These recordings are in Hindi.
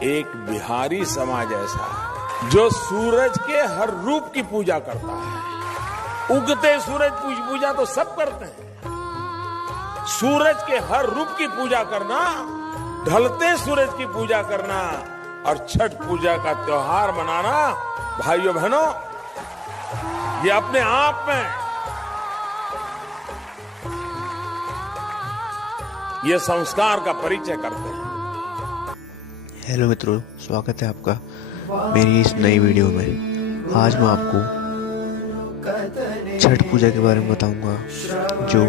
एक बिहारी समाज ऐसा है जो सूरज के हर रूप की पूजा करता है। उगते सूरज की पूजा तो सब करते हैं, सूरज के हर रूप की पूजा करना, ढलते सूरज की पूजा करना और छठ पूजा का त्योहार मनाना, भाइयों बहनों, ये अपने आप में ये संस्कार का परिचय करते हैं। हेलो मित्रों, स्वागत है आपका मेरी इस नई वीडियो में। आज मैं आपको छठ पूजा के बारे में बताऊंगा, जो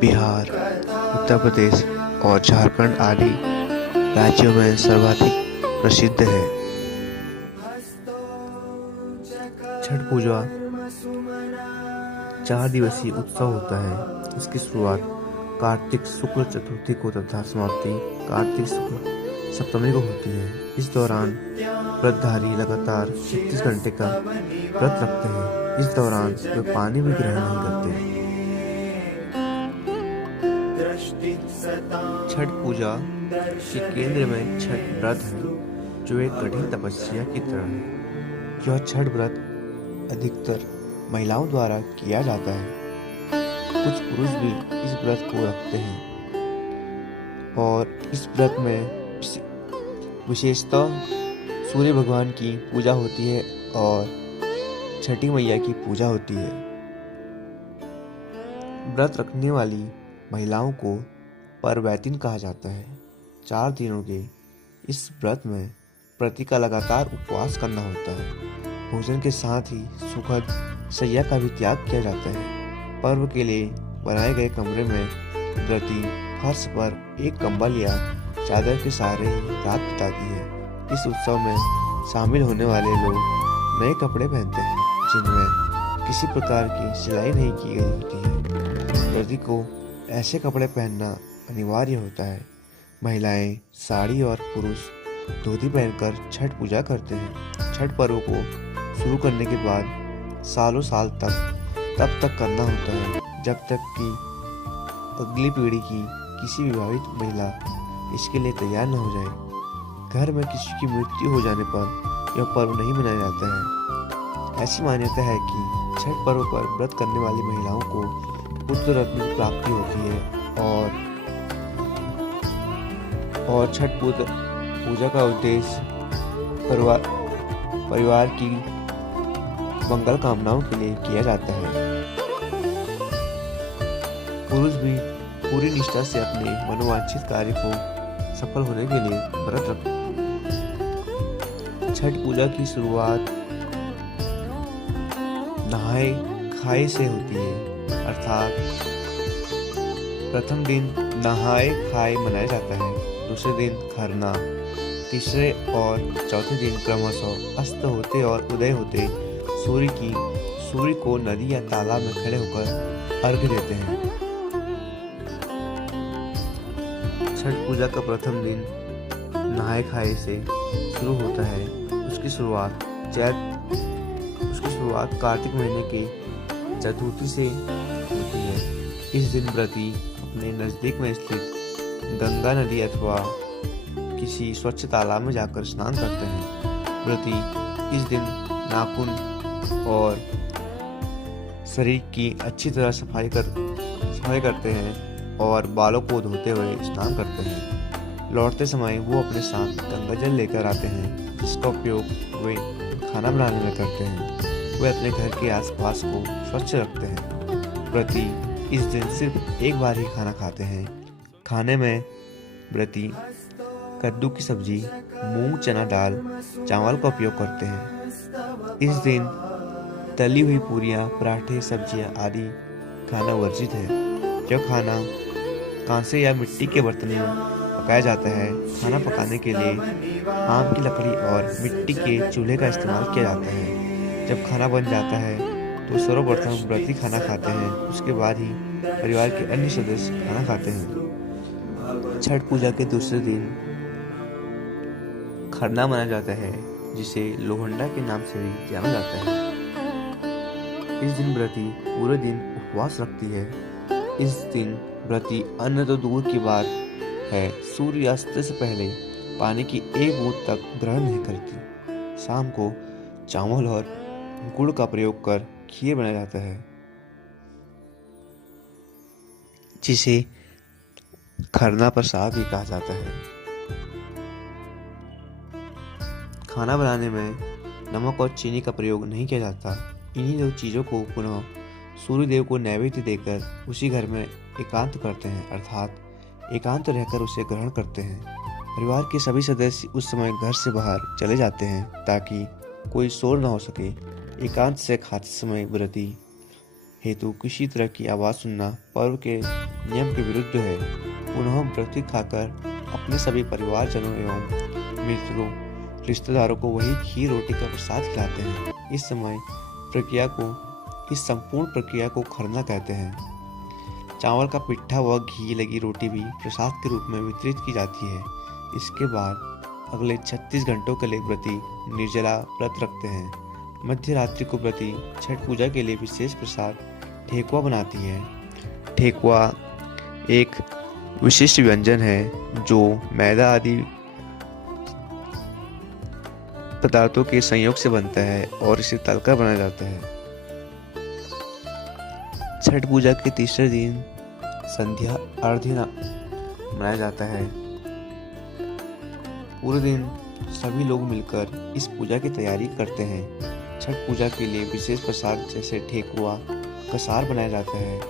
बिहार, उत्तर प्रदेश और झारखंड आदि राज्यों में सर्वाधिक प्रसिद्ध है। छठ पूजा 4 दिवसीय उत्सव होता है। इसकी शुरुआत कार्तिक शुक्ल चतुर्थी को तथा समाप्ति कार्तिक शुक्ल सप्तमी को होती है। इस दौरान व्रतधारी लगातार 36 घंटे का व्रत रखते हैं। इस दौरान वे पानी भी ग्रहण नहीं करते। छठ पूजा के केंद्र में छठ व्रत है, जो एक कठिन तपस्या की तरह है। यह छठ व्रत अधिकतर महिलाओं द्वारा किया जाता है। कुछ पुरुष भी इस व्रत को रखते हैं और इस व्रत में विशेषतः सूर्य भगवान की पूजा होती है और छठी मैया की पूजा होती है। व्रत रखने वाली महिलाओं को परवैतिन कहा जाता है। 4 दिनों के इस व्रत में प्रति का लगातार उपवास करना होता है। भोजन के साथ ही सुखद शैया का भी त्याग किया जाता है। पर्व के लिए बनाए गए कमरे में व्रती फर्श पर एक कंबल या चादर के सहारे ही रात बिताती है। इस उत्सव में शामिल होने वाले लोग नए कपड़े पहनते हैं, जिनमें किसी प्रकार की सिलाई नहीं की गई होती है। व्रती को ऐसे कपड़े पहनना अनिवार्य होता है। महिलाएं साड़ी और पुरुष धोती पहनकर छठ पूजा करते हैं। छठ पर्व को शुरू करने के बाद सालों साल तब तक करना होता है, जब तक कि अगली पीढ़ी की किसी विवाहित महिला इसके लिए तैयार न हो जाए। घर में किसी की मृत्यु हो जाने पर यह पर्व नहीं मनाया जाता है। ऐसी मान्यता है कि छठ पर्व पर व्रत करने वाली महिलाओं को पुत्र रत्न की प्राप्ति होती है और छठ पूजा का उद्देश्य परिवार की मंगल कामनाओं के लिए किया जाता है। पुरुष भी पूरी निष्ठा से अपने मनोवांछित कार्य को सफल होने के लिए व्रत रखते हैं। छठ पूजा की शुरुआत नहाए खाए से होती है, अर्थात प्रथम दिन नहाए खाए मनाया जाता है। दूसरे दिन खरना, तीसरे और चौथे दिन क्रमशः अस्त होते और उदय होते सूर्य को नदी या तालाब में खड़े होकर अर्घ्य देते हैं। छठ पूजा का प्रथम दिन नहाए खाए से शुरू होता है। उसकी शुरुआत कार्तिक महीने के चतुर्थी से होती है। इस दिन व्रती अपने नजदीक में स्थित गंगा नदी अथवा किसी स्वच्छ तालाब में जाकर स्नान करते हैं। व्रती इस दिन नाखून और शरीर की अच्छी तरह सफाई करते हैं और बालों को धोते हुए स्नान करते हैं। लौटते समय वो अपने साथ गंगा जल लेकर आते हैं, जिसका उपयोग वे खाना बनाने में करते हैं। वे अपने घर के आसपास को स्वच्छ रखते हैं। व्रती इस दिन सिर्फ एक बार ही खाना खाते हैं। खाने में व्रती कद्दू की सब्जी, मूंग चना दाल, चावल का उपयोग करते हैं। इस दिन तली हुई पूरियां, पराठे, सब्जियां आदि खाना वर्जित है। यह खाना कांसे या मिट्टी के बर्तन में पकाया जाता है। खाना पकाने के लिए आम की लकड़ी और मिट्टी के चूल्हे का इस्तेमाल किया जाता है। जब खाना बन जाता है तो सर्वप्रथम व्रती खाना खाते हैं, उसके बाद ही परिवार के अन्य सदस्य खाना खाते हैं। छठ पूजा के दूसरे दिन खरना मनाया जाता है, जिसे लोहंडा के नाम से भी जाना जाता है। इस दिन व्रती पूरे दिन उपवास रखती है। इस दिन व्रती अन्न तो दूर की बात है, सूर्यास्त से पहले पानी की एक बूंद तक ग्रहण नहीं करती। शाम को चावल और गुड़ का प्रयोग कर खीर बनाया जाता है, जिसे खरना प्रसाद भी कहा जाता है। खाना बनाने में नमक और चीनी का प्रयोग नहीं किया जाता। इन्हीं दो चीज़ों को पुनः सूर्यदेव को नैवेद्य देकर उसी घर में एकांत करते हैं, अर्थात एकांत रहकर उसे ग्रहण करते हैं। परिवार के सभी सदस्य उस समय घर से बाहर चले जाते हैं ताकि कोई शोर न हो सके। एकांत से खाते समय व्रती हेतु किसी तरह की आवाज़ सुनना पर्व के नियम के विरुद्ध है। पुनः व्रती खाकर अपने सभी परिवारजनों एवं मित्रों रिश्तेदारों को वही खीर रोटी का प्रसाद खिलाते हैं। इस संपूर्ण प्रक्रिया को खरना कहते हैं। चावल का पिट्ठा व घी लगी रोटी भी प्रसाद के रूप में वितरित की जाती है। इसके बाद अगले 36 घंटों के लिए व्रती निर्जला व्रत रखते हैं। मध्य रात्रि को व्रती छठ पूजा के लिए विशेष प्रसाद ठेकुआ बनाती है। ठेकुआ एक विशिष्ट व्यंजन है जो मैदा आदि पदार्थों के संयोग से बनता है और इसे तलकर बनाया जाता है। छठ पूजा के तीसरे दिन संध्या आरती मनाया जाता है। पूरे दिन सभी लोग मिलकर इस पूजा की तैयारी करते हैं। छठ पूजा के लिए विशेष प्रसाद जैसे ठेकुआ कसार बनाया जाता है।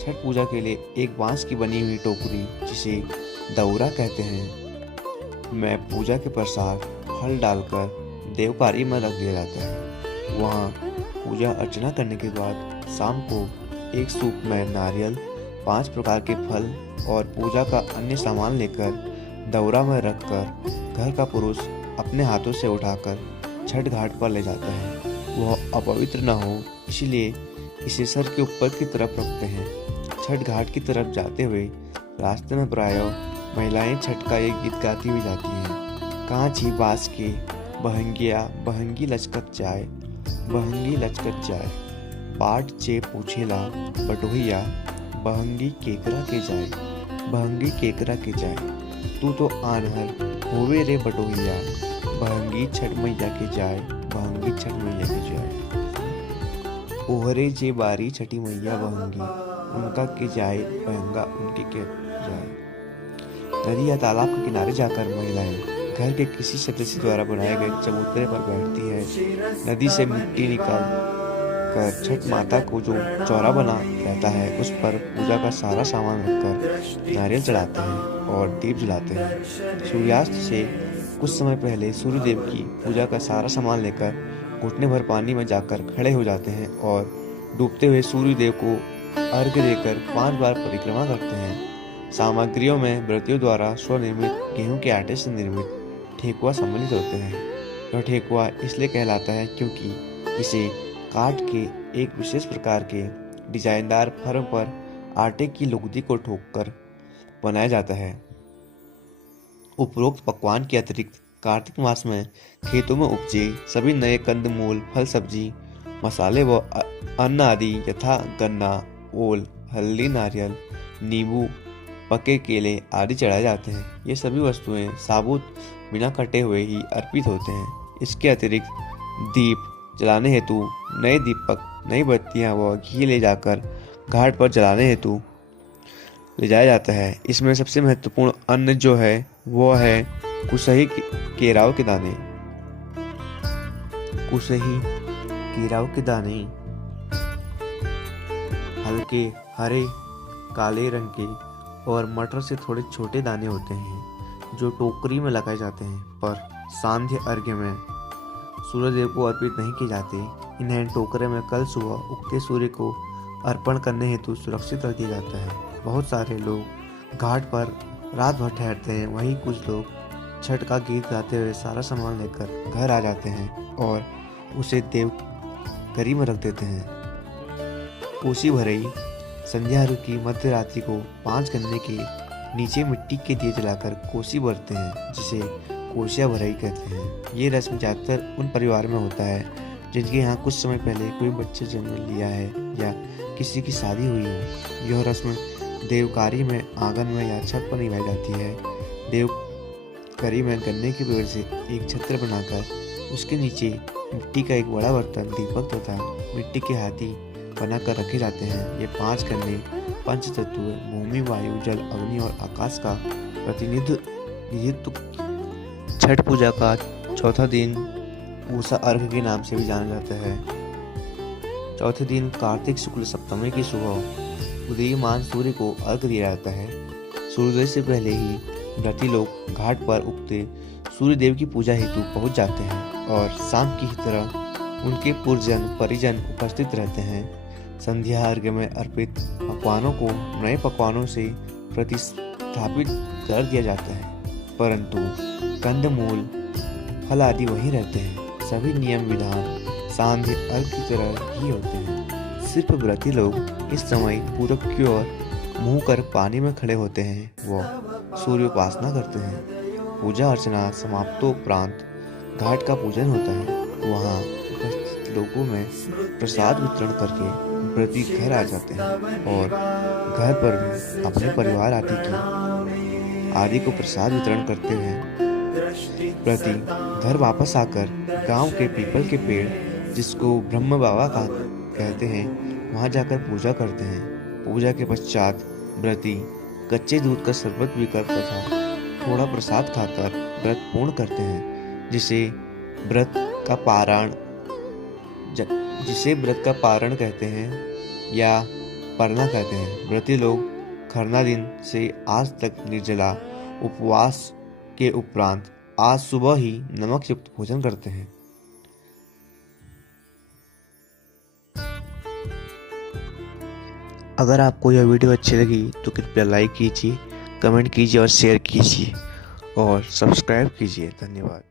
छठ पूजा के लिए एक बांस की बनी हुई टोकरी जिसे दउरा कहते हैं में पूजा के प्रसाद फल डालकर देवकारी में रख दिया जाता है। वहाँ पूजा अर्चना करने के बाद शाम को एक सूप में नारियल, 5 प्रकार के फल और पूजा का अन्य सामान लेकर दउरा में रखकर घर का पुरुष अपने हाथों से उठाकर छठ घाट पर ले जाता है। वह अपवित्र न हो इसलिए इसे सर के ऊपर की तरफ रखते हैं। छठ घाट की तरफ जाते हुए रास्ते में प्रायः महिलाएं छठ का एक गीत गाती हुई जाती हैं। कांची बास के बहंगिया बहंगी लचकत जाए, बहंगी लचकत जाए, बाट चे पूछेला बटोहिया, बहंगी केकरा के जाए, बहंगी केकरा के जाए, तू तो आनहर होवे रे बटोहिया, बहंगी छठ मैया के जाए, बहंगी छठ मैया के जाए। ओहरे जे बारी छठी मैया बहंगी, उनका के जाए बहंगा उनके के जाए। नदी या तालाब के किनारे जाकर महिलाएं घर के किसी सदस्य द्वारा बनाए गए चबूतरे पर बैठती है। नदी से मिट्टी निकाल कर छठ माता को जो चौरा बना रहता है उस पर पूजा का सारा सामान रखकर नारियल चढ़ाते हैं और दीप जलाते हैं। सूर्यास्त से कुछ समय पहले सूर्यदेव की पूजा का सारा सामान लेकर घुटने भर पानी में जाकर खड़े हो जाते हैं और डूबते हुए सूर्यदेव को अर्घ्य देकर 5 बार परिक्रमा करते हैं। सामग्रियों में व्रतियों द्वारा स्वनिर्मित गेहूं के आटे से निर्मित ठेकुआ सम्मिलित होते हैं। यह ठेकुआ इसलिए कहलाता है क्योंकि इसे काट के एक विशेष प्रकार के डिजाइनदार फर्म पर आटे की लुगदी को ठोककर बनाया जाता है। उपरोक्त पकवान के अतिरिक्त कार्तिक मास में खेतों में उपजे सभी नए कंदमूल, फल, सब्जी, मसाले व अन्न आदि यथा गन्ना, ओल, हल्दी, नारियल, नींबू, पके केले आदि चढ़ाए जाते हैं। ये सभी वस्तुएं साबुत बिना कटे हुए ही अर्पित होते हैं। इसके अतिरिक्त दीप जलाने हेतु नए दीपक, नई बत्तियां व घी ले जाकर घाट पर जलाने हेतु ले जाया जाता है। इसमें सबसे महत्वपूर्ण अन्न जो है वो है कुसही केराव के दाने। कुसही केराव के दाने हल्के हरे काले रंग के और मटर से थोड़े छोटे दाने होते हैं जो टोकरी में लगाए जाते हैं, पर सांध्य अर्घ्य में सूर्यदेव को अर्पित नहीं किए जाते। इन्हें टोकरे में कल सुबह उगते सूर्य को अर्पण करने हेतु सुरक्षित रख दिया जाता है। बहुत सारे लोग घाट पर रात भर ठहरते हैं, वहीं कुछ लोग छठ का गीत गाते हुए सारा सामान लेकर घर आ जाते हैं और उसे देव करी में रख देते हैं। कोसी भरई संध्या की मध्य रात्रि को 5 गन्ने के नीचे मिट्टी के दिए जलाकर कोसी भरते हैं, जिसे कोसिया भरई कहते हैं। ये रस्म ज्यादातर उन परिवार में होता है जिनके यहाँ कुछ समय पहले कोई बच्चा जन्म लिया है या किसी की शादी हुई हो। यह रस्म देवकारी में आंगन में या छत पर निभाई जाती है। देव करी में गन्ने के पेड़ से एक छत्र बनाकर उसके नीचे मिट्टी का एक बड़ा बर्तन, दीपक तथा मिट्टी के हाथी बनाकर रखे जाते हैं। ये 5 गन्ने पंच तत्व भूमि, वायु, जल, अग्नि और आकाश का प्रतिनिधित्व। छठ पूजा का चौथा दिन पूसा अर्घ के नाम से भी जाना जाता है। चौथे दिन कार्तिक शुक्ल सप्तमी की सुबह उदीयमान सूर्य को अर्घ दिया जाता है। सूर्योदय से पहले ही व्रती लोग घाट पर उगते सूर्य देव की पूजा हेतु पहुंच जाते हैं और शाम की तरह उनके पुरजन परिजन उपस्थित रहते हैं। संध्या अर्घ्य में अर्पित पकवानों को नए पकवानों से प्रतिस्थापित कर दिया जाता है, परंतु कंदमूल, फल आदि वही रहते हैं। सभी नियम विधान सांध्य अर्घ की तरह ही होते हैं। सिर्फ व्रती लोग इस समय पूरब की ओर मुंह कर पानी में खड़े होते हैं व सूर्योपासना करते हैं। पूजा अर्चना समाप्तोपरांत घाट का पूजन होता है। वहाँ उपस्थित लोगों में प्रसाद वितरण करके व्रती घर आ जाते हैं और घर पर भी अपने परिवार आदि को प्रसाद वितरण करते हैं। व्रती घर वापस आकर गांव के पीपल के पेड़, जिसको ब्रह्म बाबा का कहते हैं, वहां जाकर पूजा करते हैं। पूजा के पश्चात व्रती कच्चे दूध का शरबत पीकर तथा थोड़ा प्रसाद खाकर व्रत पूर्ण करते हैं, जिसे व्रत का पारण कहते हैं या परना कहते हैं। व्रती लोग खरना दिन से आज तक निर्जला उपवास के उपरांत आज सुबह ही नमक युक्त भोजन करते हैं। अगर आपको यह वीडियो अच्छी लगी तो कृपया लाइक कीजिए, कमेंट कीजिए और शेयर कीजिए और सब्सक्राइब कीजिए। धन्यवाद।